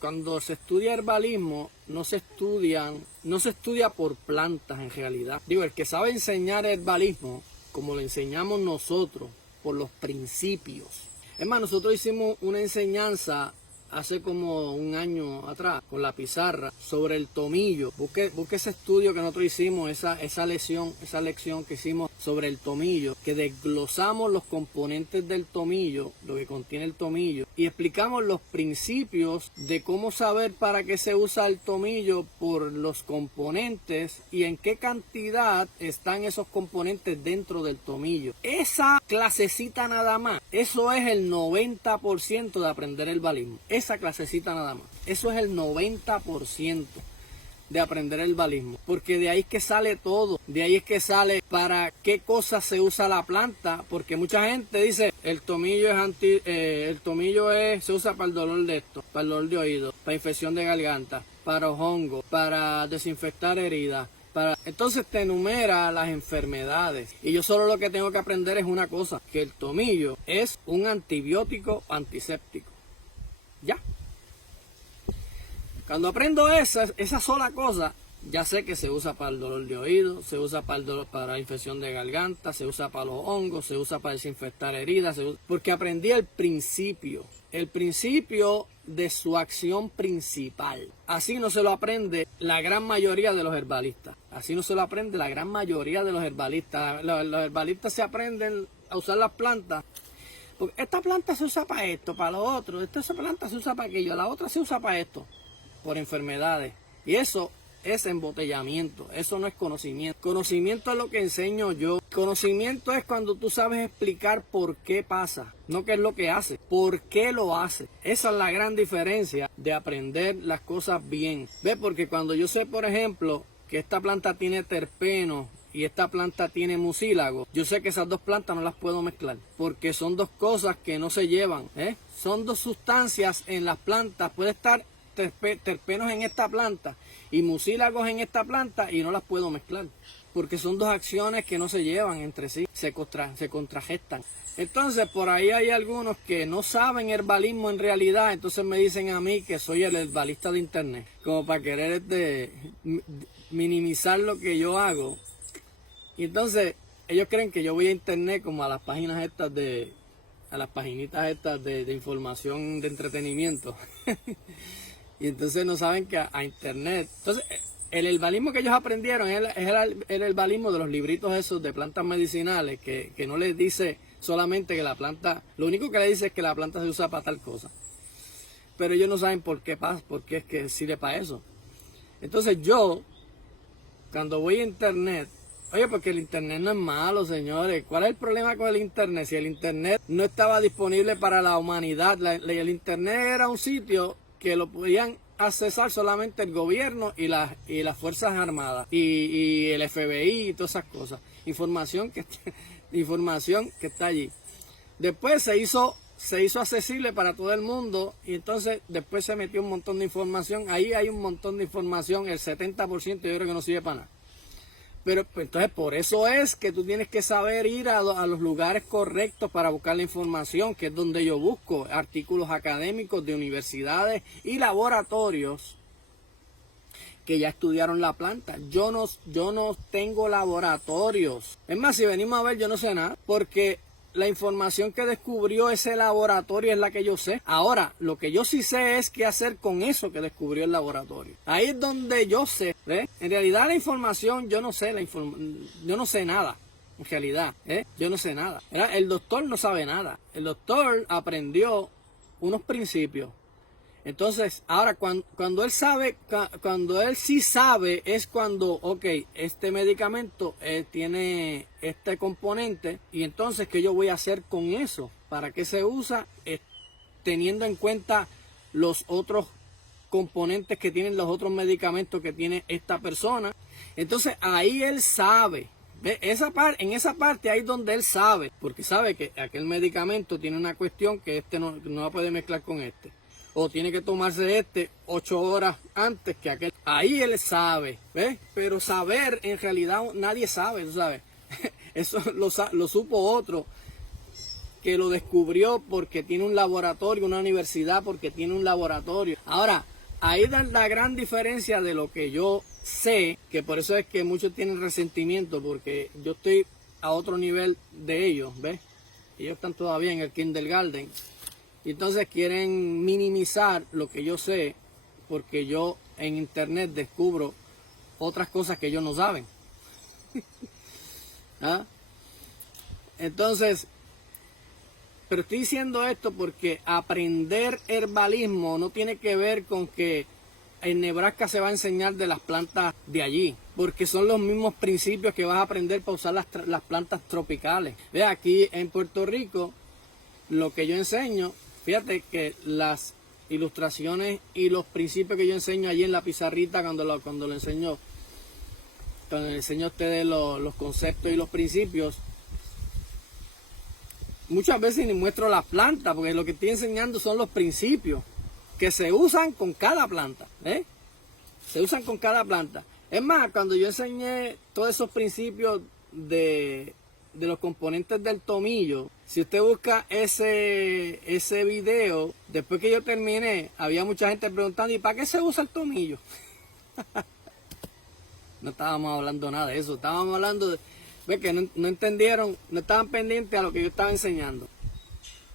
cuando se estudia herbalismo, no se estudia por plantas en realidad. Digo, el que sabe enseñar herbalismo, como lo enseñamos nosotros, por los principios. Es más, nosotros hicimos una enseñanza hace como un año atrás con la pizarra sobre el tomillo. Busque ese estudio que nosotros hicimos, esa lección que hicimos sobre el tomillo, que desglosamos los componentes del tomillo, lo que contiene el tomillo, y explicamos los principios de cómo saber para qué se usa el tomillo por los componentes y en qué cantidad están esos componentes dentro del tomillo. Esa clasecita nada más, eso es el 90% de aprender herbalismo. Esa clasecita nada más. Eso es el 90% de aprender herbalismo. Porque de ahí es que sale todo. De ahí es que sale para qué cosa se usa la planta. Porque mucha gente dice, el tomillo se usa para el dolor de esto, para el dolor de oído, para infección de garganta, para hongos, para desinfectar heridas. Entonces te enumera las enfermedades. Y yo solo lo que tengo que aprender es una cosa, que el tomillo es un antibiótico antiséptico. Ya. Cuando aprendo esa sola cosa, ya sé que se usa para el dolor de oído, se usa para infección de garganta, se usa para los hongos, se usa para desinfectar heridas, porque aprendí el principio de su acción principal. Así no se lo aprende la gran mayoría de los herbalistas. Así no se lo aprende la gran mayoría de los herbalistas. Los herbalistas se aprenden a usar las plantas. Porque esta planta se usa para esto, para lo otro. Esta planta se usa para aquello, la otra se usa para esto. Por enfermedades. Y eso es embotellamiento. Eso no es conocimiento. Conocimiento es lo que enseño yo. Conocimiento es cuando tú sabes explicar por qué pasa. No qué es lo que hace. Por qué lo hace. Esa es la gran diferencia de aprender las cosas bien. ¿Ves? Porque cuando yo sé, por ejemplo, que esta planta tiene terpeno y esta planta tiene mucílago, yo sé que esas dos plantas no las puedo mezclar, porque son dos cosas que no se llevan, son dos sustancias en las plantas. Puede estar terpenos en esta planta y mucílagos en esta planta y no las puedo mezclar, porque son dos acciones que no se llevan entre sí, se contragestan. Entonces por ahí hay algunos que no saben herbalismo en realidad, entonces me dicen a mí que soy el herbalista de internet, como para querer minimizar lo que yo hago. Y entonces ellos creen que yo voy a internet como a las páginas estas a las paginitas estas de información de entretenimiento. Y entonces no saben que a internet. Entonces el herbalismo que ellos aprendieron es el herbalismo de los libritos esos de plantas medicinales, que no les dice solamente que la planta, lo único que le dice es que la planta se usa para tal cosa. Pero ellos no saben por qué pasa, porque es que sirve para eso. Entonces yo, cuando voy a internet, oye, porque el internet no es malo, señores. ¿Cuál es el problema con el internet? Si el internet no estaba disponible para la humanidad, el internet era un sitio que lo podían accesar solamente el gobierno y las fuerzas armadas y el FBI y todas esas cosas. Información que está allí. Después se hizo accesible para todo el mundo y entonces después se metió un montón de información. Ahí hay un montón de información, el 70% yo creo que no sirve para nada. Pero pues, entonces por eso es que tú tienes que saber ir a los lugares correctos para buscar la información, que es donde yo busco artículos académicos de universidades y laboratorios que ya estudiaron la planta. Yo no tengo laboratorios. Es más, si venimos a ver, yo no sé nada, porque la información que descubrió ese laboratorio es la que yo sé. Ahora, lo que yo sí sé es qué hacer con eso que descubrió el laboratorio. Ahí es donde yo sé, ¿ves? En realidad la información, yo no sé nada. En realidad, yo no sé nada. El doctor no sabe nada. El doctor aprendió unos principios. Entonces, ahora cuando él sí sabe, es cuando, ok, este medicamento tiene este componente, y entonces, ¿qué yo voy a hacer con eso? ¿Para qué se usa? Teniendo en cuenta los otros componentes que tienen los otros medicamentos que tiene esta persona. Entonces, ahí él sabe. ¿Ve? En esa parte ahí es donde él sabe, porque sabe que aquel medicamento tiene una cuestión que no va a poder mezclar con este. O tiene que tomarse 8 horas antes que aquel. Ahí él sabe, ¿ves? Pero saber, en realidad, nadie sabe, ¿tú sabes? Eso lo supo otro que lo descubrió porque tiene un laboratorio, una universidad porque tiene un laboratorio. Ahora, ahí da la gran diferencia de lo que yo sé, que por eso es que muchos tienen resentimiento, porque yo estoy a otro nivel de ellos, ¿ves? Ellos están todavía en el kindergarten. Y entonces quieren minimizar lo que yo sé, porque yo en internet descubro otras cosas que ellos no saben. ¿Ah? Entonces, pero estoy diciendo esto porque aprender herbalismo no tiene que ver con que en Nebraska se va a enseñar de las plantas de allí, porque son los mismos principios que vas a aprender para usar las plantas tropicales. Ve, aquí en Puerto Rico, lo que yo enseño, fíjate que las ilustraciones y los principios que yo enseño allí en la pizarrita cuando le enseño a ustedes los conceptos y los principios, muchas veces ni muestro las plantas, porque lo que estoy enseñando son los principios que se usan con cada planta, ¿eh? Se usan con cada planta. Es más, cuando yo enseñé todos esos principios de los componentes del tomillo, si usted busca ese video, después que yo terminé, había mucha gente preguntando, ¿y para qué se usa el tomillo? No estábamos hablando nada de eso, estábamos hablando de que no entendieron, no estaban pendientes a lo que yo estaba enseñando.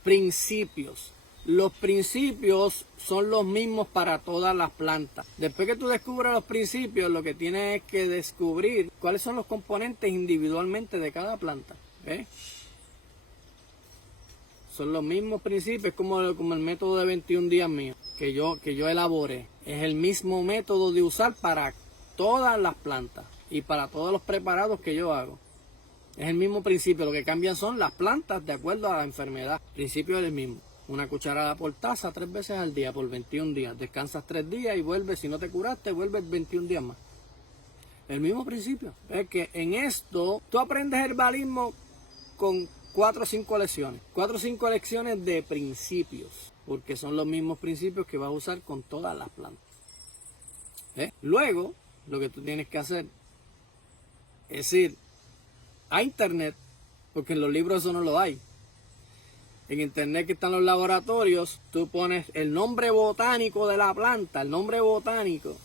Principios. Los principios son los mismos para todas las plantas. Después que tú descubras los principios, lo que tienes es que descubrir cuáles son los componentes individualmente de cada planta. ¿Ves? Son los mismos principios, como el método de 21 días mío, que yo elaboré. Es el mismo método de usar para todas las plantas y para todos los preparados que yo hago. Es el mismo principio, lo que cambian son las plantas de acuerdo a la enfermedad. El principio es el mismo. Una cucharada por taza 3 veces al día por 21 días. Descansas 3 días y vuelves, si no te curaste, vuelves 21 días más. El mismo principio. Es que en esto tú aprendes herbalismo con 4 o 5 lecciones. 4 o 5 lecciones de principios. Porque son los mismos principios que vas a usar con todas las plantas. Luego, lo que tú tienes que hacer es ir a internet, porque en los libros eso no lo hay. En internet que están los laboratorios, tú pones el nombre botánico de la planta, el nombre botánico,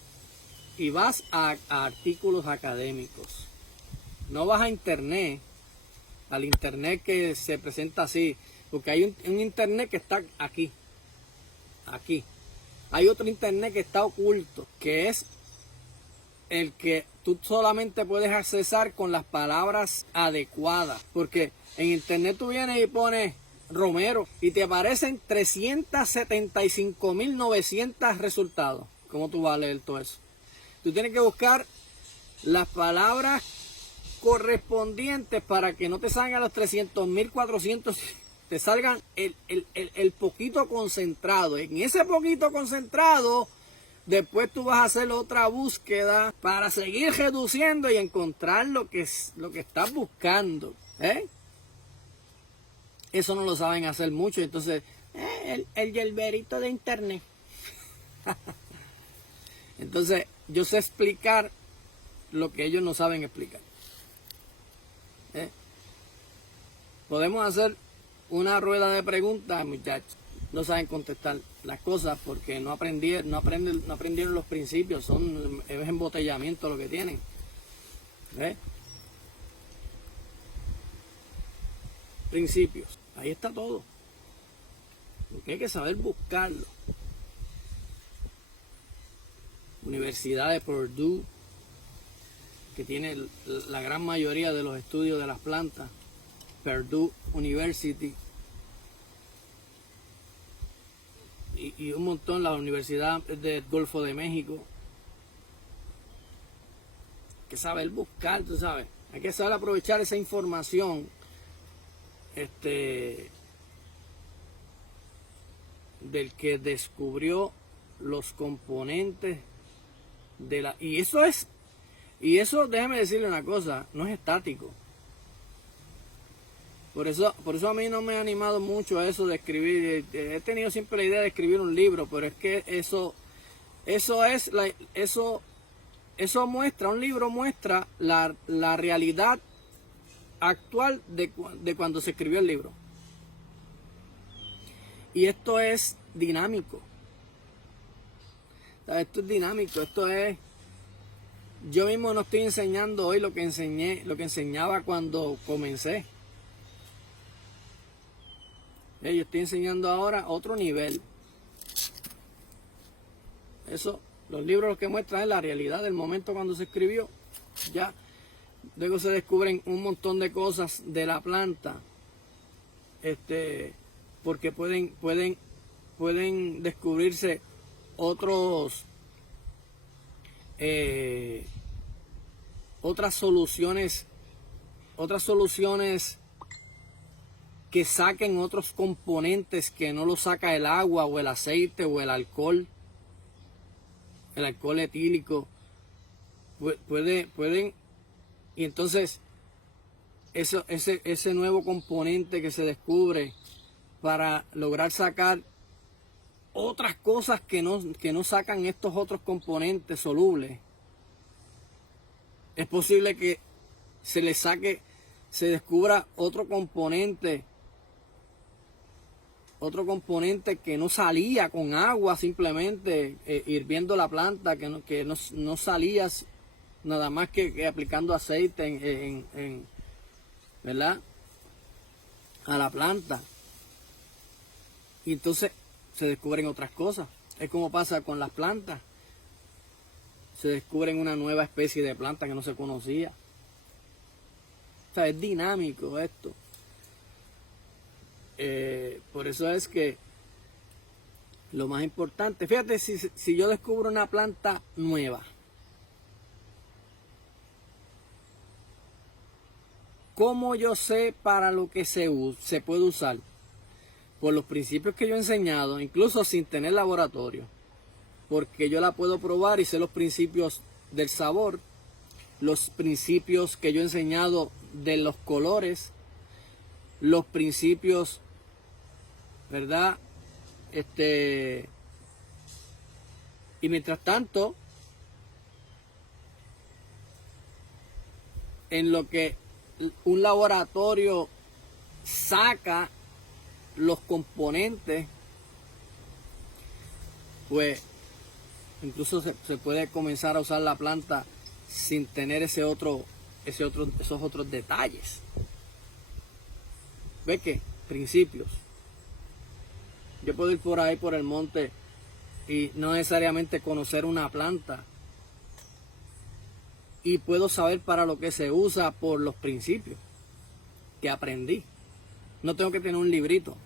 y vas a artículos académicos. No vas a internet, al internet que se presenta así, porque hay un internet que está aquí. Hay otro internet que está oculto, que es el que tú solamente puedes accesar con las palabras adecuadas. Porque en internet tú vienes y pones Romero y te aparecen 375.900 resultados. ¿Cómo tú vas a leer todo eso? Tú tienes que buscar las palabras correspondientes para que no te salgan los 300.400, te salgan el poquito concentrado. En ese poquito concentrado, después tú vas a hacer otra búsqueda para seguir reduciendo y encontrar lo que estás buscando. Eso no lo saben hacer mucho. Entonces, el yerberito de internet. Entonces, yo sé explicar lo que ellos no saben explicar. Podemos hacer una rueda de preguntas, muchachos. No saben contestar las cosas porque no aprendieron los principios. Es embotellamiento lo que tienen. Principios. Ahí está todo. Porque hay que saber buscarlo. Universidad de Purdue, que tiene la gran mayoría de los estudios de las plantas. Purdue University. Y un montón, la Universidad del Golfo de México. Hay que saber buscar, tú sabes. Hay que saber aprovechar esa información. Del que descubrió los componentes de la... Y eso, déjeme decirle una cosa, no es estático. Por eso a mí no me ha animado mucho a eso de escribir. He tenido siempre la idea de escribir un libro, pero es que un libro muestra la realidad actual de cuando se escribió el libro. Y esto es dinámico. O sea, esto es dinámico, esto es... Yo mismo no estoy enseñando hoy lo que enseñaba cuando comencé. Yo estoy enseñando ahora otro nivel. Eso, los libros lo que muestran es la realidad del momento cuando se escribió. Ya, luego se descubren un montón de cosas de la planta. Porque pueden descubrirse otras soluciones que saquen otros componentes que no lo saca el agua o el aceite o el alcohol etílico. Pueden, y entonces ese nuevo componente que se descubre para lograr sacar otras cosas que no sacan estos otros componentes solubles. Es posible que se descubra otro componente que no salía con agua, simplemente hirviendo la planta, que no salía nada más que aplicando aceite ¿verdad? A la planta. Y entonces se descubren otras cosas. Es como pasa con las plantas. Se descubren una nueva especie de planta que no se conocía. O sea, es dinámico esto. Por eso es que lo más importante, fíjate, si yo descubro una planta nueva, ¿cómo yo sé para lo que se puede usar? Por los principios que yo he enseñado, incluso sin tener laboratorio, porque yo la puedo probar y sé los principios del sabor, los principios que yo he enseñado de los colores, los principios, ¿verdad? Y mientras tanto, en lo que un laboratorio saca los componentes, pues incluso se puede comenzar a usar la planta sin tener esos otros detalles. ¿Ves qué? Principios. Yo puedo ir por ahí por el monte y no necesariamente conocer una planta, y puedo saber para lo que se usa por los principios que aprendí. No tengo que tener un librito,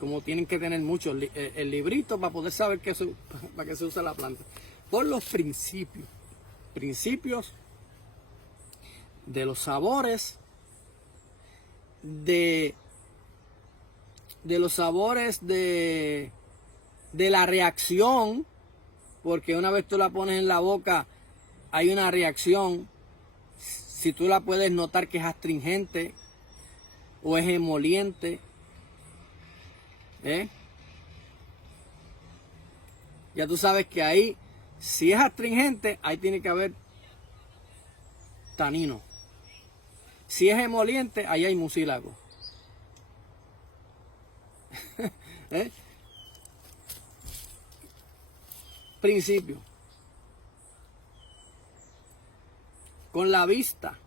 como tienen que tener muchos, el librito para poder saber para qué se usa la planta. Por los principios de los sabores, de la reacción, porque una vez tú la pones en la boca, hay una reacción. Si tú la puedes notar que es astringente o es emoliente, ya tú sabes que ahí, si es astringente, ahí tiene que haber tanino. Si es emoliente, ahí hay mucílago. Principio. Con la vista,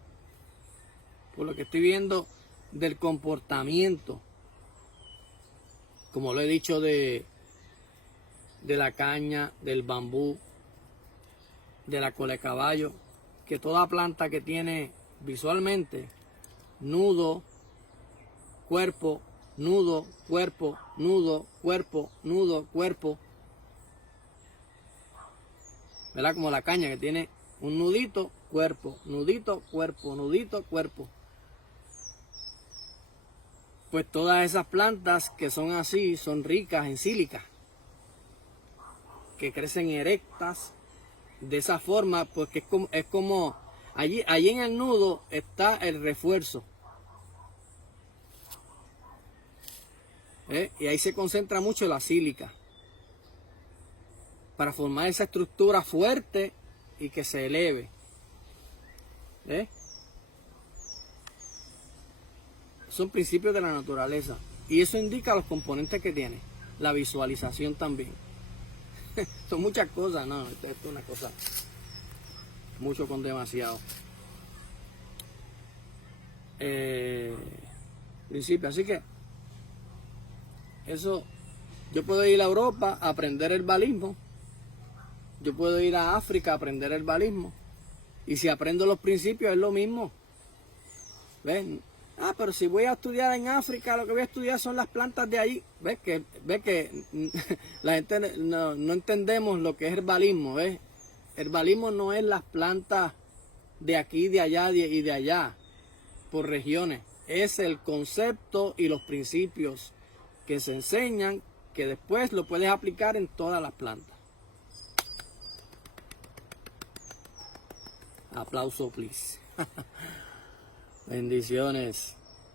por lo que estoy viendo del comportamiento, como lo he dicho, de la caña, del bambú, de la cola de caballo, que toda planta que tiene visualmente nudo, cuerpo, nudo, cuerpo, nudo, cuerpo, nudo, cuerpo, ¿verdad? Como la caña que tiene un nudito, cuerpo, nudito, cuerpo, nudito, cuerpo. Pues todas esas plantas que son así, son ricas en sílica, que crecen erectas de esa forma, porque es como allí en el nudo está el refuerzo. Y ahí se concentra mucho la sílica para formar esa estructura fuerte y que se eleve. Son principios de la naturaleza. Y eso indica los componentes que tiene. La visualización también. Son muchas cosas, no, esto es una cosa. Mucho con demasiado. Principio, así que eso, yo puedo ir a Europa a aprender herbalismo. Yo puedo ir a África a aprender herbalismo. Y si aprendo los principios es lo mismo. ¿Ven? Ah, pero si voy a estudiar en África, lo que voy a estudiar son las plantas de ahí. ¿Ves que la gente no entendemos lo que es herbalismo? ¿Ves? Herbalismo no es las plantas de aquí, de allá y de allá, por regiones. Es el concepto y los principios que se enseñan, que después lo puedes aplicar en todas las plantas. Aplauso, please. Bendiciones.